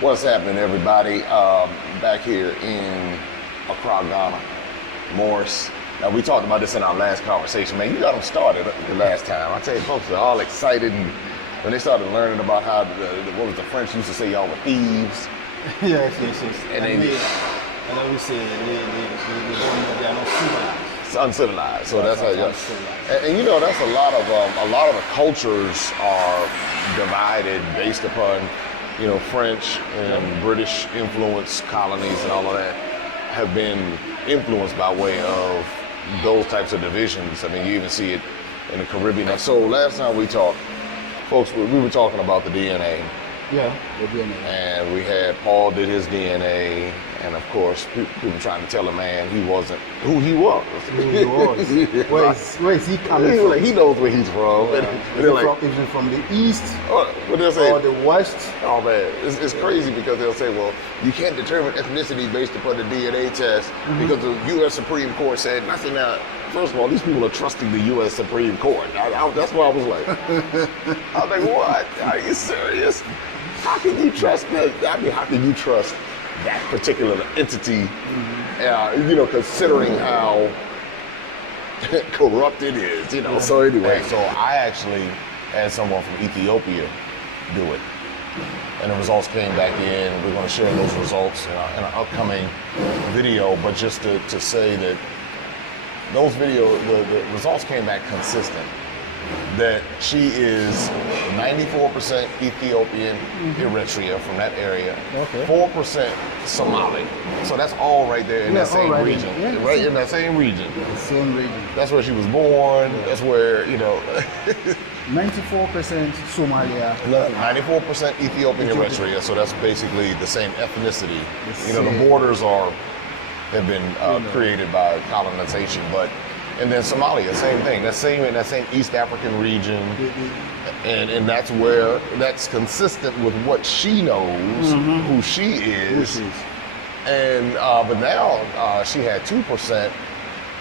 What's happening, everybody? Back here in Accra, Ghana, Morris. Now, we talked about this in our last conversation, man. You got them started the last time. I tell you, folks are all excited, and when they started learning about how, what was the French used to say, y'all were thieves. Yes. And then we say they are not civilized. It's uncivilized. So that's how you. Uncivilized. And you know, that's a lot of the cultures are divided based upon, you know, French and British influence colonies and all of that have been influenced by way of those types of divisions. I mean, you even see it in the Caribbean. So last time we talked, folks, we were talking about the DNA. Yeah, the DNA. And we had Paul did his DNA, and of course, people trying to tell a man he wasn't who he was. Who he was. Where is he coming from? Like, he knows where he's from. Yeah. Is it from the east or the west? Oh man, it's crazy because they'll say, well, you can't determine ethnicity based upon the DNA test because the U.S. Supreme Court said nothing. Now, first of all, these people are trusting the U.S. Supreme Court. That's why I was like, what? Are you serious? How can you trust that? I mean, how can you trust that particular entity? You know, considering how corrupt it is. You know. Yeah. So anyway, so I actually had someone from Ethiopia do it, and the results came back in. We're going to share those results in an upcoming video. But just to say that those the results came back consistent. That she is 94% Ethiopian, Eritrea from that area, 4% Somali. So that's all right there in that same region. Yeah, right in that same region. The same region. That's where she was born. Yeah. That's where, you know. 94% Somalia. 94% Ethiopian, Eritrea. So that's basically the same ethnicity. You know, the borders have been created by colonization, but. And then Somalia, same thing. That same East African region, and that's consistent with what she knows, who she is. And but now she had 2%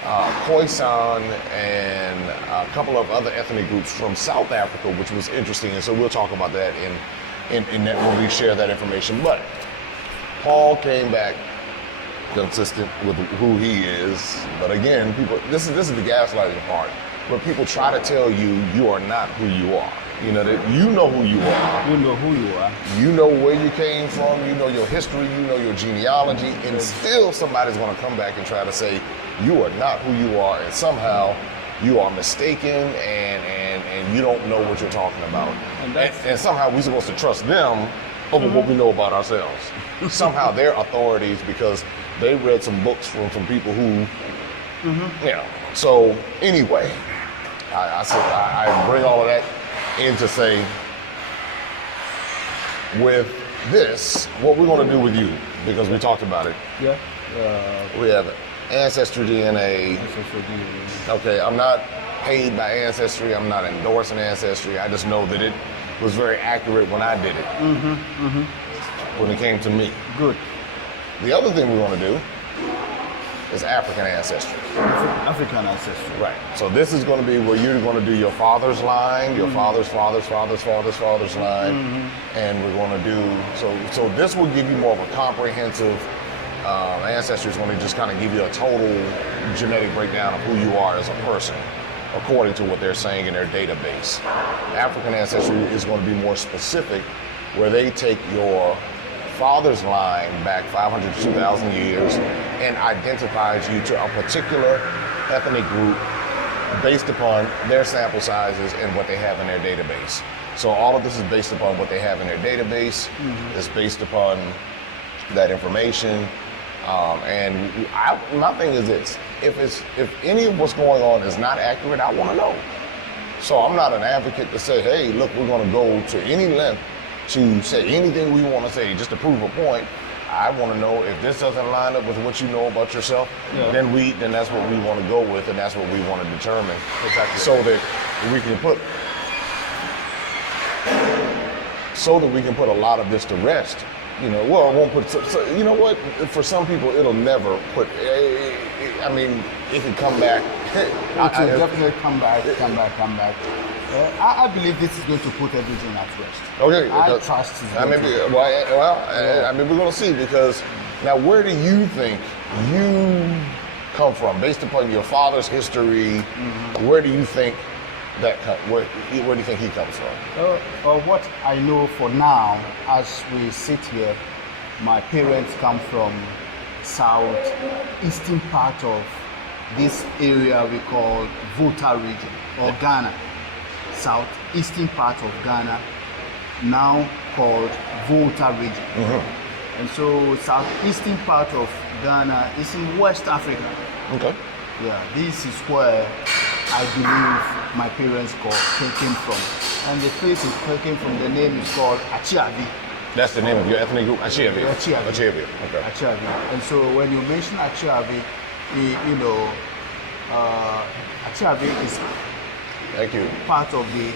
Khoisan and a couple of other ethnic groups from South Africa, which was interesting. And so we'll talk about that in that when we share that information. But Paul came back consistent with who he is, but again, people. This is the gaslighting part, where people try to tell you you are not who you are. You know that you know who you are. You know who you are. You know where you came from. You know your history. You know your genealogy, and still somebody's going to come back and try to say you are not who you are, and somehow you are mistaken, and you don't know what you're talking about. And somehow we're supposed to trust them over what we know about ourselves. Somehow they're authorities because they read some books from some people who, you know. So anyway, I bring all of that in to say, with this, what we're going to do with you, because we talked about it. Yeah. We have AncestryDNA. Okay, I'm not paid by Ancestry. I'm not endorsing Ancestry. I just know that it was very accurate when I did it. When it came to me. Good. The other thing we're going to do is African Ancestry. African Ancestry. Right. So this is going to be where you're going to do your father's line, your father's line, and we're going to do, so this will give you more of a comprehensive, Ancestry is going to just kind of give you a total genetic breakdown of who you are as a person, according to what they're saying in their database. African Ancestry is going to be more specific, where they take your father's line back 500 to 2,000 years and identifies you to a particular ethnic group based upon their sample sizes and what they have in their database. So all of this is based upon what they have in their database. It's based upon that information. My thing is this: if any of what's going on is not accurate, I want to know. So I'm not an advocate to say, hey, look, we're going to go to any length to say anything we want to say just to prove a point. I want to know if this doesn't line up with what you know about yourself, then that's what we want to go with, and that's what we want to determine. Exactly. So that we can put a lot of this to rest. You know, well, it won't put. So you know what? For some people, it'll never put. I mean, it can come back. It will definitely come back. I believe this is going to put everything at rest. Okay. I trust it's I going mean, to. I mean, we're going to see, because now, where do you think you come from, based upon your father's history? Where do you think where do you think he comes from? What I know for now, as we sit here, my parents come from southeastern part of this area we call Volta region, or Ghana. Southeastern part of Ghana, now called Volta region. And so southeastern part of Ghana is in West Africa. Okay. Yeah, this is where I believe my parents came from. And the place it came from, the name is called Achiavi. That's the name of your ethnic group? Achiavi. Achiavi. Okay. Achiavi. And so when you mention Achiavi, you know, Achiavi is Thank you. part of the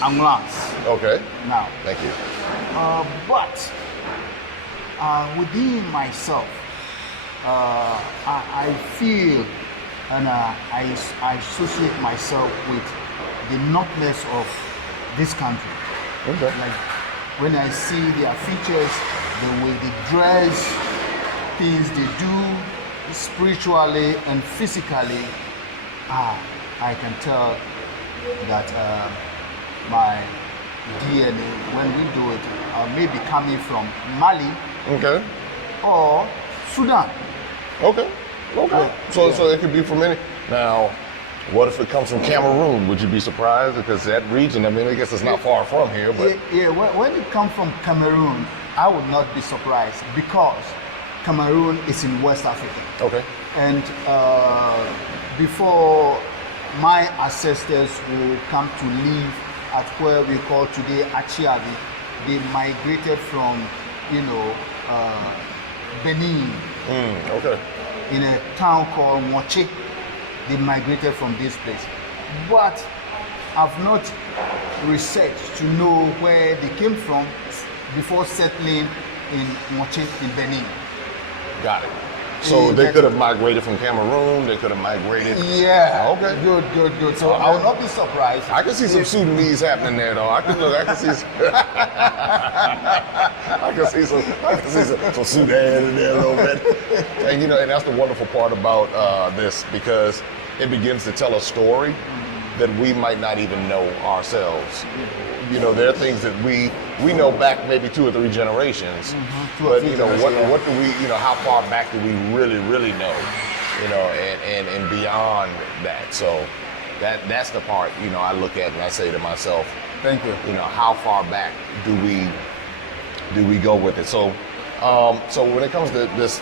Anglans Okay. now. Thank you. But within myself, I feel and I associate myself with the northness of this country. Okay. Like when I see their features, the way they dress, things they do, spiritually and physically, I can tell that my DNA, when we do it, may be coming from Mali Okay. or Sudan. Okay. Okay. Yeah. So it could be from any. Now, what if it comes from Cameroon? Would you be surprised? Because that region, I mean, I guess it's not far from here, but Yeah, when it comes from Cameroon, I would not be surprised because Cameroon is in West Africa. okay. And before my ancestors will come to live at where we call today Achiavi, they migrated from, Benin Okay. in a town called Moche. They migrated from this place. But I've not researched to know where they came from before settling in Moche in Benin. Got it. So Yeah, they that's could have it. migrated from Cameroon. They could have migrated. Yeah. Okay. Good. So I will not be surprised. I can see some if- Sudanese happening there, though. I can see some. I can see some Sudan in there a little bit. And and that's the wonderful part about this, because it begins to tell a story that we might not even know ourselves. There are things that we know back maybe 2 or 3 generations, Two or but three what generations, do we how far back do we really know? And beyond that. So that's the part I look at and I say to myself, Thank you. how far back do we go with it? So so when it comes to this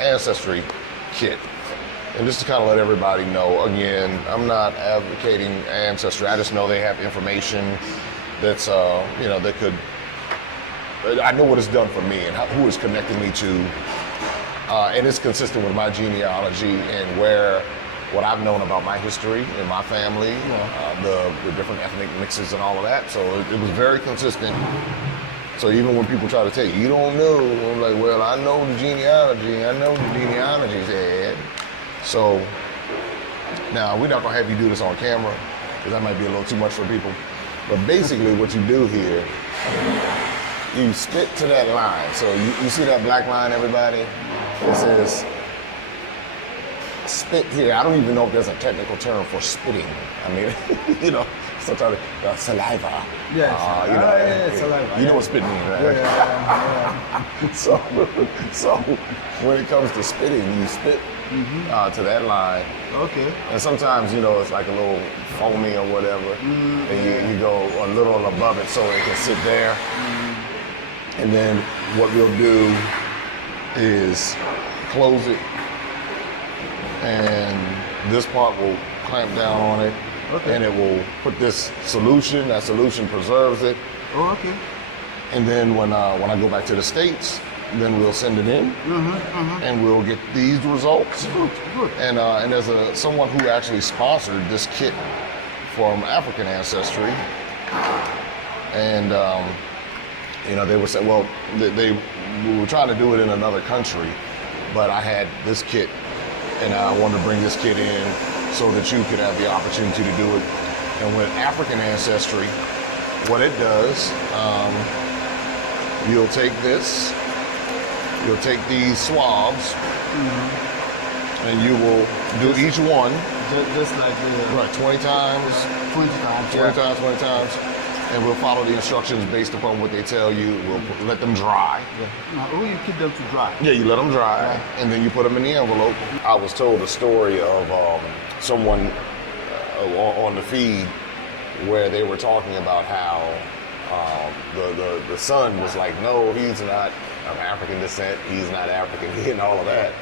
ancestry kit, and just to kind of let everybody know, again, I'm not advocating ancestry. I just know they have information that's that could. I know what it's done for me and who it's connected me to, and it's consistent with my genealogy and what I've known about my history and my family, the different ethnic mixes and all of that. So it was very consistent. So even when people try to tell you don't know, I'm like, well, I know the genealogy. I know the genealogy said. So now we're not gonna have you do this on camera because that might be a little too much for people. But basically, what you do here, you spit to that line. So you see that black line, everybody? It says spit here. I don't even know if there's a technical term for spitting. I mean, sometimes saliva. Yes. Saliva. You know what spit means, right? Yeah. So when it comes to spitting, you spit to that line. Okay. And sometimes, it's like a little foamy or whatever. And you go a little above it so it can sit there. And then what we'll do is close it. And this part will clamp down on it. Okay. And it will put this solution. That solution preserves it. Oh, okay. And then when I go back to the States, then we'll send it in, and we'll get these results. Good. And there's someone who actually sponsored this kit from African Ancestry, and they were saying, well, we were trying to do it in another country, but I had this kit, and I wanted to bring this kit in so that you could have the opportunity to do it And with African Ancestry, what it does, you'll take this, you'll take these swabs, and you will do each one. Just like the... Right, 20 times. 20 times. 20 times, 20 times. And we'll follow the instructions based upon what they tell you. We'll let them dry. Yeah. Now, you keep them to dry? Yeah, you let them dry, and then you put them in the envelope. I was told a story of someone on the feed where they were talking about how the son was like, no, he's not of African descent, he's not African, and all of that.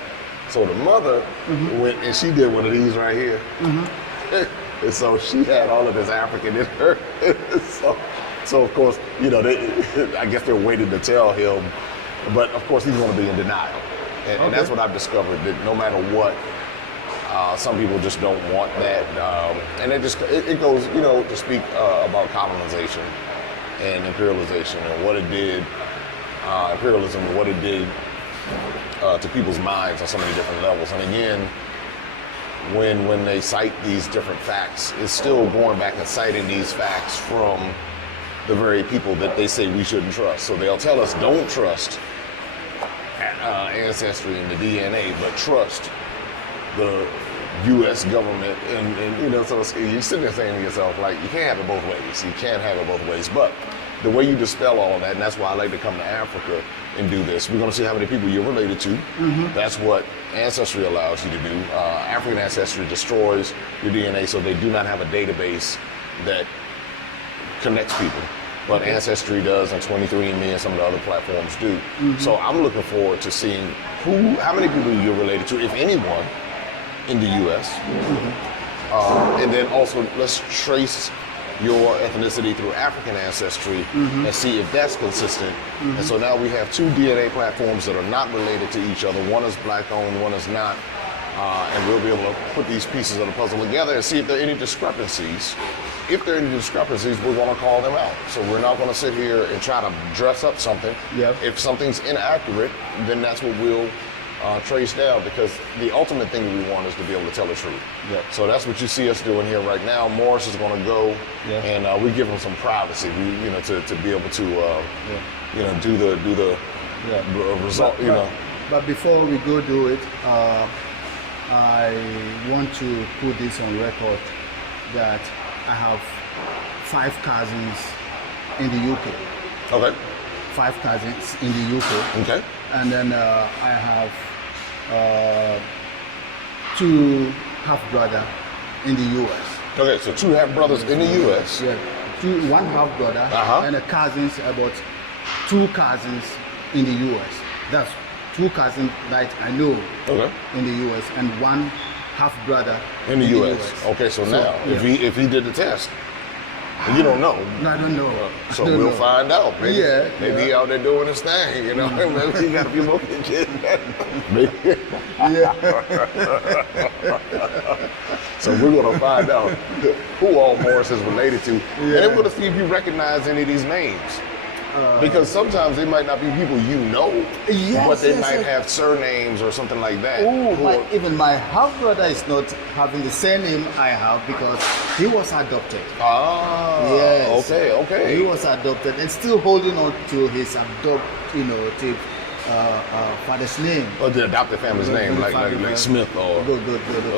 So the mother went and she did one of these right here. And so she had all of this African in her. so of course, you know, I guess they're waiting to tell him, but of course he's going to be in denial. And that's what I've discovered, that no matter what, some people just don't want that. And it goes, you know, to speak about colonization and imperialization and what it did, imperialism and what it did to people's minds on so many different levels. And again, when they cite these different facts, it's still going back and citing these facts from the very people that they say we shouldn't trust. So they'll tell us don't trust Ancestry and the DNA, but trust the U.S. government. And you know, so you're sitting there saying to yourself, like, you can't have it both ways. You can't have it both ways. But the way you dispel all of that, and that's why I like to come to Africa and do this. We're going to see how many people you're related to. That's what Ancestry allows you to do. African Ancestry destroys your DNA, so they do not have a database that connects people. But Ancestry does, and 23andMe and some of the other platforms do. So I'm looking forward to seeing how many people you're related to, if anyone, in the U.S. And then also, let's trace your ethnicity through African Ancestry and see if that's consistent. And so now we have two DNA platforms that are not related to each other. One is black owned, one is not. And we'll be able to put these pieces of the puzzle together and see if there are any discrepancies. If there are any discrepancies, we're going to call them out. So we're not going to sit here and try to dress up something. If something's inaccurate, then that's what we'll trace down, because the ultimate thing that we want is to be able to tell the truth. So that's what you see us doing here right now. Morris is going to go, and we give him some privacy. We, you know, to be able to, you know, do the result. But before we go do it, I want to put this on record that I have 5 cousins in the UK. Okay. 5 cousins in the UK. Okay. And then I have 2 half-brother in the US. Okay, so 2 half-brothers in the US. Yeah, 1 half-brother and a cousins, about 2 cousins in the US. That's 2 cousins that I know in the US, and 1 half-brother in the US. Okay, so now, if he did the test, you don't know. No, I don't know. So we'll find out. Maybe, maybe he out there doing his thing, you know. Maybe he got a few more kids. Maybe. So we're going to find out who all Morris is related to. And then we're going to see if you recognize any of these names. Because sometimes they might not be people you know, but they might have surnames or something like that. Even my half-brother is not having the same name I have because he was adopted. Okay. He was adopted and still holding on to his adoptive father's name. Or the adopted family's name, like Smith or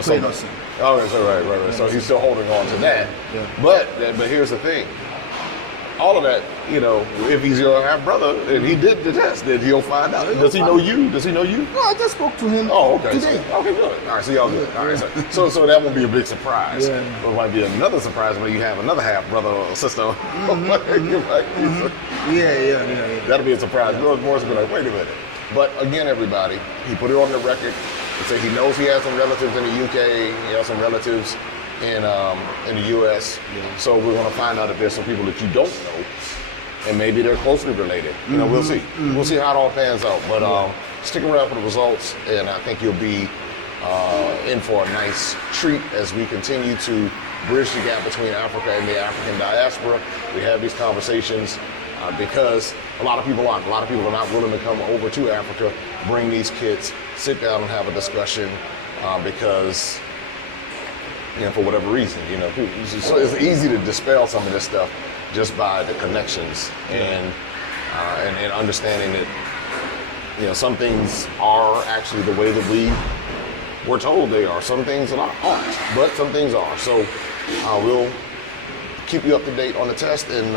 something. Oh, that's right. So he's still holding on to that. But here's the thing. All of that, you know, if he's your half brother and he did the test, then he'll find out. Does he know you? No, I just spoke to him today. Okay, good. All right, so y'all good. All right, so that won't be a big surprise. But it might be another surprise when you have another half brother or sister. That'll be a surprise. Morris will be like, wait a minute. But again, everybody, he put it on the record and said he knows he has some relatives in the UK, he has some relatives in the U.S. So we're going to find out if there's some people that you don't know, and maybe they're closely related. You know, we'll see. We'll see how it all pans out. But stick around for the results, and I think you'll be in for a nice treat as we continue to bridge the gap between Africa and the African diaspora. We have these conversations because a lot of people aren't. A lot of people are not willing to come over to Africa, bring these kids, sit down and have a discussion because for whatever reason, so it's easy to dispel some of this stuff just by the connections and understanding that, some things are actually the way that we're told they are. Some things aren't, but some things are. So we'll keep you up to date on the test, and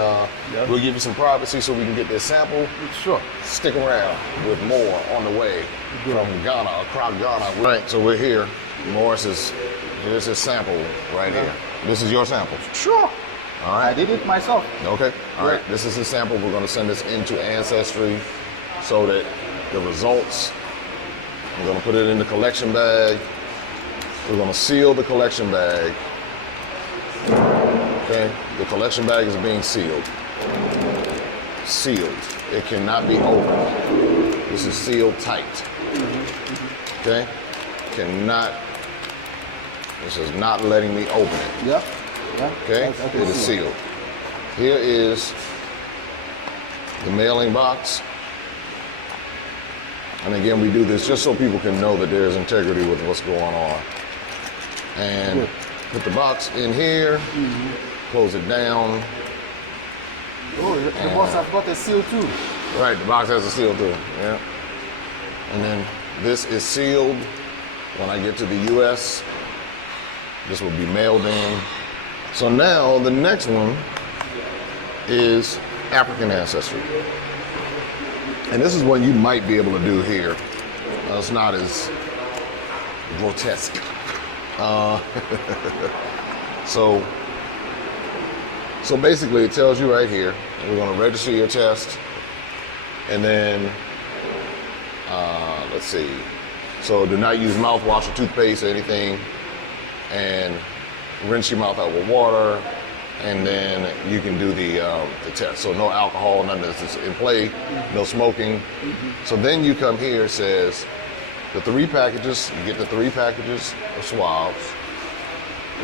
we'll give you some privacy so we can get this sample. Sure. Stick around with more on the way from Ghana, Accra, Ghana. Right, so we're here. Here's his sample right here. This is your sample. Sure. All right. I did it myself. Okay. All right. This is his sample. We're going to send this into Ancestry so that the results, we're going to put it in the collection bag. We're going to seal the collection bag. Okay. The collection bag is being sealed. Sealed. It cannot be opened. This is sealed tight. Okay. This is not letting me open it. Yep. Yeah. Okay. It is sealed. Here is the mailing box. And again, we do this just so people can know that there's integrity with what's going on. And put the box in here, close it down. Oh, the box has got a seal too. Right, the box has a seal too, yeah. And then this is sealed when I get to the US. This will be mailed in. So now the next one is African Ancestry. And this is one you might be able to do here. It's not as grotesque. So basically it tells you right here, we're going to register your test, and then, let's see. So do not use mouthwash or toothpaste or anything, and rinse your mouth out with water, and then you can do the test. So no alcohol, none of this is in play, no smoking. So then you come here, it says the 3 packages, you get the 3 packages of swabs.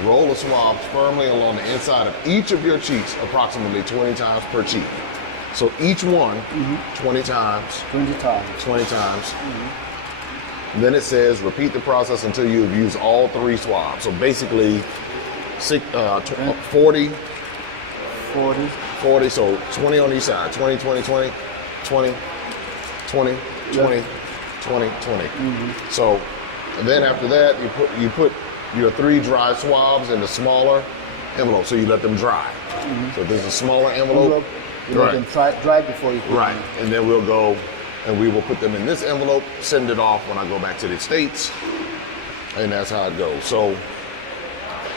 Roll the swabs firmly along the inside of each of your cheeks, approximately 20 times per cheek. So each one, 20 times. 20 times. 20 times. Then it says repeat the process until you've used all 3 swabs. So basically 40, so 20 on each side. 20, 20, 20, 20, 20, 20, 20, 20. So then after that, you put your 3 dry swabs in the smaller envelope, so you let them dry. So there's a smaller envelope. You let them dry before you put them in. And then we'll go and we will put them in this envelope, send it off when I go back to the States, and that's how it goes. So,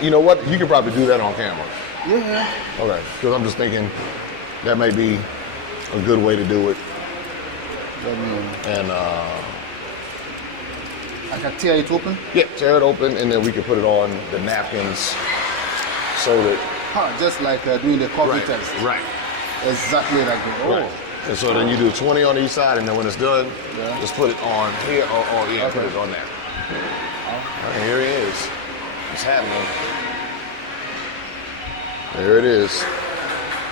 you know what? You could probably do that on camera. Yeah. Okay, because I'm just thinking that may be a good way to do it. And I can tear it open? Yeah, tear it open, and then we can put it on the napkins so that... just like doing the coffee test. Right. Exactly like that. Right. And so then you do 20 on each side, and then when it's done, just put it on here, put it on there. Right, here it is. It's happening. There it is.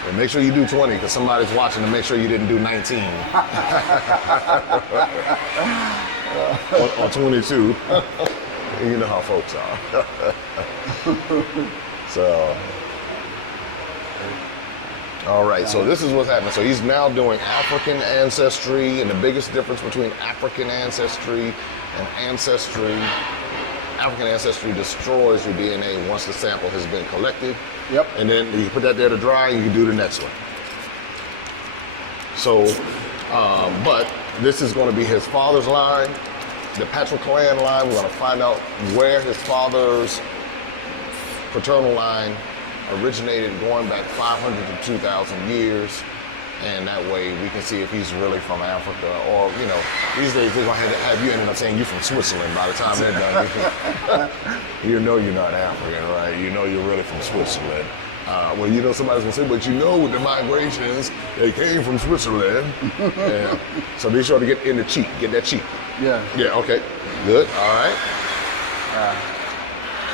And make sure you do 20, because somebody's watching to make sure you didn't do 19. or 22. You know how folks are. So, all right, so this is what's happening. So he's now doing African Ancestry, and the biggest difference between African Ancestry and Ancestry, African Ancestry destroys your DNA once the sample has been collected. Yep. And then you put that there to dry, and you can do the next one. So, but this is going to be his father's line, the patriclan line. We're going to find out where his father's paternal line originated, going back 500 to 2,000 years. And that way we can see if he's really from Africa, or, you know, these days they're going to have you ending up saying you're from Switzerland by the time they're done. You know you're not African, right? You know you're really from Switzerland. Well, you know somebody's going to say, but you know with the migrations, they came from Switzerland. Yeah. So be sure to get in the cheek, get that cheek. Yeah. Yeah, okay. Good, all right.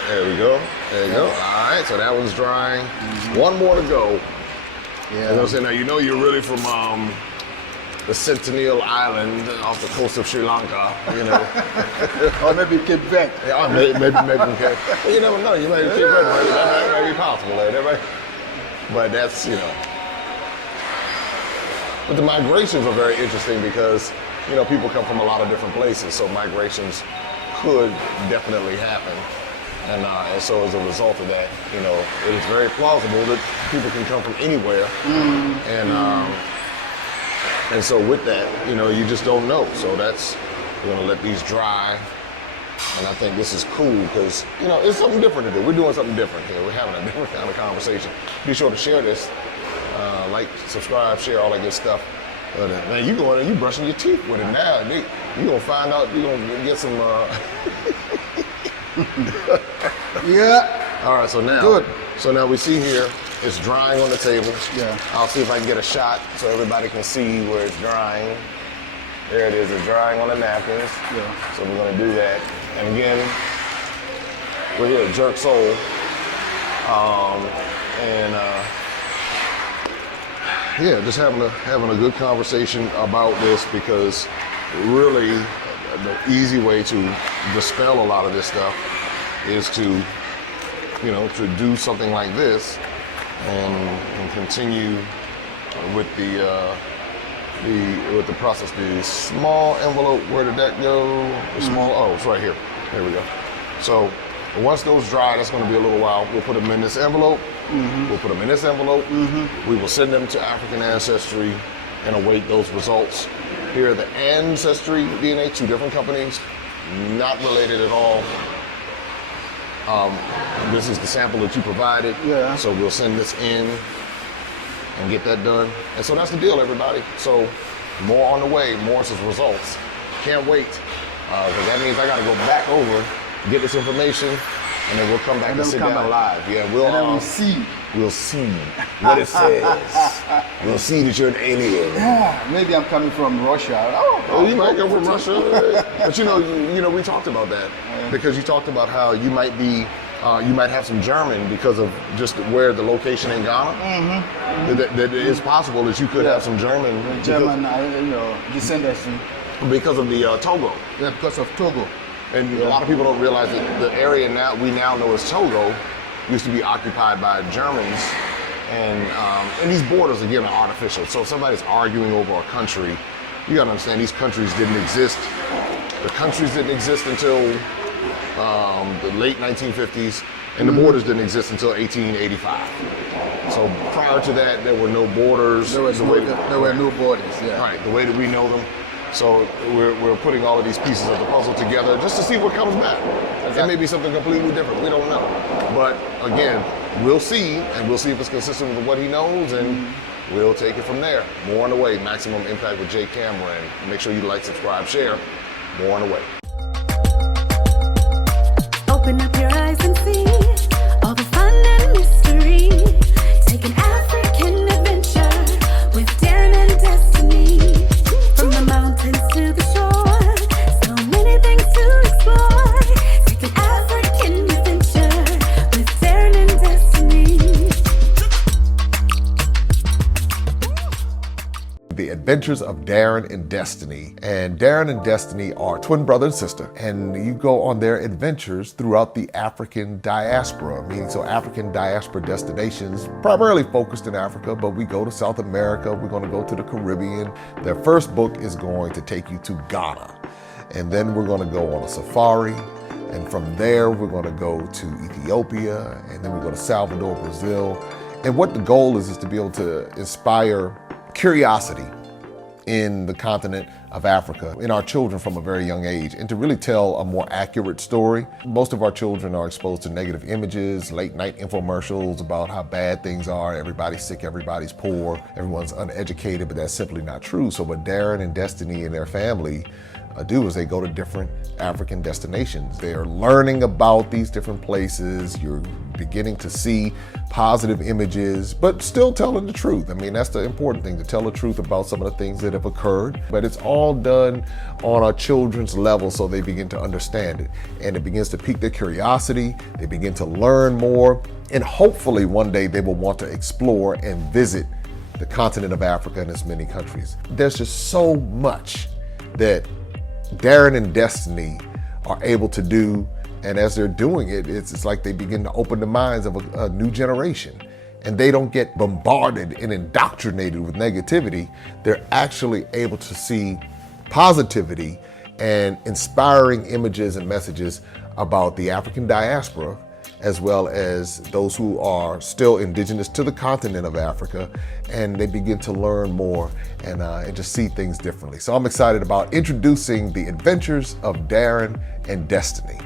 There we go, there you go. All right, so that one's drying. One more to go. Yeah. You know what I'm saying? Now, you know you're really from the Sentinel Island off the coast of Sri Lanka, you know. Or maybe Cape Verde. Yeah, maybe okay. Well, you never know. You might keep ready. That might be possible. Right? But that's, you know. But the migrations are very interesting because, you know, people come from a lot of different places, so migrations could definitely happen. And so as a result of that, you know, it is very plausible that people can come from anywhere. And so with that, you know, you just don't know. So that's, we're gonna let these dry. And I think this is cool because, you know, it's something different to do. We're doing something different here. We're having a different kind of conversation. Be sure to share this. Like, subscribe, share, all that good stuff. Man, you going and you brushing your teeth with it now. You gonna find out, you gonna get some. Yeah. All right, so now, good. So now we see here it's drying on the table. Yeah. I'll see if I can get a shot so everybody can see where it's drying. There it is. It's drying on the napkins. Yeah. So we're gonna do that. And again, we're here at Jerk Soul, yeah, just having a good conversation about this because really the easy way to dispel a lot of this stuff is to, you know, to do something like this and continue with the process. The small envelope, where did that go? The small, oh, it's right here. There we go. So once those dry, that's going to be a little while. We'll put them in this envelope. We'll put them in this envelope. We will send them to African Ancestry and await those results. Here are the AncestryDNA, 2 different companies, not related at all. This is the sample that you provided. Yeah. So we'll send this in and get that done. And so that's the deal, everybody. So more on the way, more results. Can't wait, because that means I got to go back over, get this information, and then we'll come back and sit down live. Yeah, we'll see. We'll see what it says. We'll see that you're an alien. Yeah, maybe I'm coming from Russia. Oh, you might come from Russia, but you know, we talked about that because you talked about how you might be, you might have some German because of just where the location in Ghana. That it is possible that you could have some German. German, descendants. Because of the Togo. Yeah, because of Togo. And a lot of people don't realize that the area we now know as Togo used to be occupied by Germans, and these borders again are artificial. So if somebody's arguing over a country, you gotta understand these countries didn't exist. The countries didn't exist until the late 1950s, and the borders didn't exist until 1885. So prior to that, there were no borders. There were no borders. Yeah. Right, the way that we know them. So we're putting all of these pieces of the puzzle together just to see what comes back. Exactly. It may be something completely different. We don't know. But again, we'll see, and we'll see if it's consistent with what he knows, and we'll take it from there. More on the way. Maximum Impact with Jay Cameron. Make sure you like, subscribe, share. More on the way. Open up your eyes and see all the fun and mystery. Take an African adventure with Darren and Destiny. From the mountains to the shore, so many things to explore. Take an African adventure with Darren and Destiny. The Adventures of Darren and Destiny. And Darren and Destiny are twin brother and sister, and you go on their adventures throughout the African diaspora, meaning so African diaspora destinations, primarily focused in Africa, but we go to South America, we're going to go to the Caribbean. Their first book is going to take you to Ghana, and then we're going to go on a safari, and from there we're going to go to Ethiopia, and then we go to Salvador, Brazil. And what the goal is to be able to inspire curiosity in the continent of Africa in our children from a very young age, and to really tell a more accurate story. Most of our children are exposed to negative images, late night infomercials about how bad things are, everybody's sick, everybody's poor, everyone's uneducated, but that's simply not true. So what Darren and Destiny and their family do is they go to different African destinations. They are learning about these different places. You're beginning to see positive images, but still telling the truth. I mean, that's the important thing, to tell the truth about some of the things that have occurred. But it's all done on a children's level so they begin to understand it. And it begins to pique their curiosity. They begin to learn more. And hopefully one day they will want to explore and visit the continent of Africa and its many countries. There's just so much that Darren and Destiny are able to do, and as they're doing it, it's like they begin to open the minds of a new generation, and they don't get bombarded and indoctrinated with negativity. They're actually able to see positivity and inspiring images and messages about the African diaspora, as well as those who are still indigenous to the continent of Africa, and they begin to learn more and just see things differently. So I'm excited about introducing the adventures of Darren and Destiny.